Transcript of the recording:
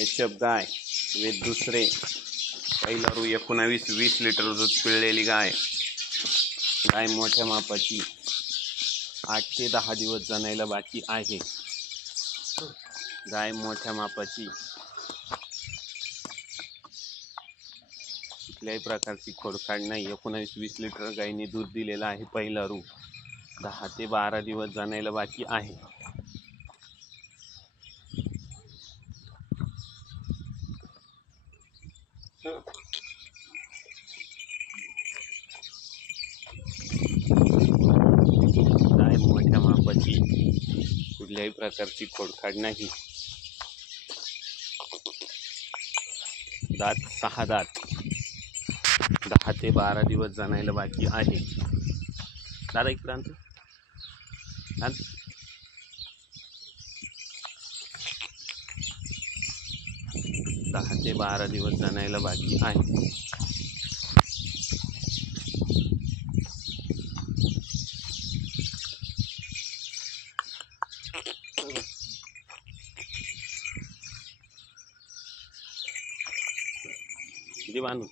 HF गाय वेद दुसरे, पहिला रू 19-20 लिटर दूध पिळलेली गाय. गाय मोठ्या मापाची, 8 ते 10 दिवस जनायला बाकी आहे. गाय मोठ्या मापाची, कुठल्याही प्रकारची खोडखाड नाही. 19-20 लिटर गायीने दूध दिलेलं आहे. पहिला रू 10 ते 12 दिवस जनायला बाकी आहे. गाय मोठ्या मापाची, कुठल्याही प्रकारची खोडखाड नाही. दात 6 दात, 10 ते 12 दिवस जनायला बाकी आहे. दादा एक प्रांत 10 ते 12 दिवस जनायला बाकी आहे. किती बांधू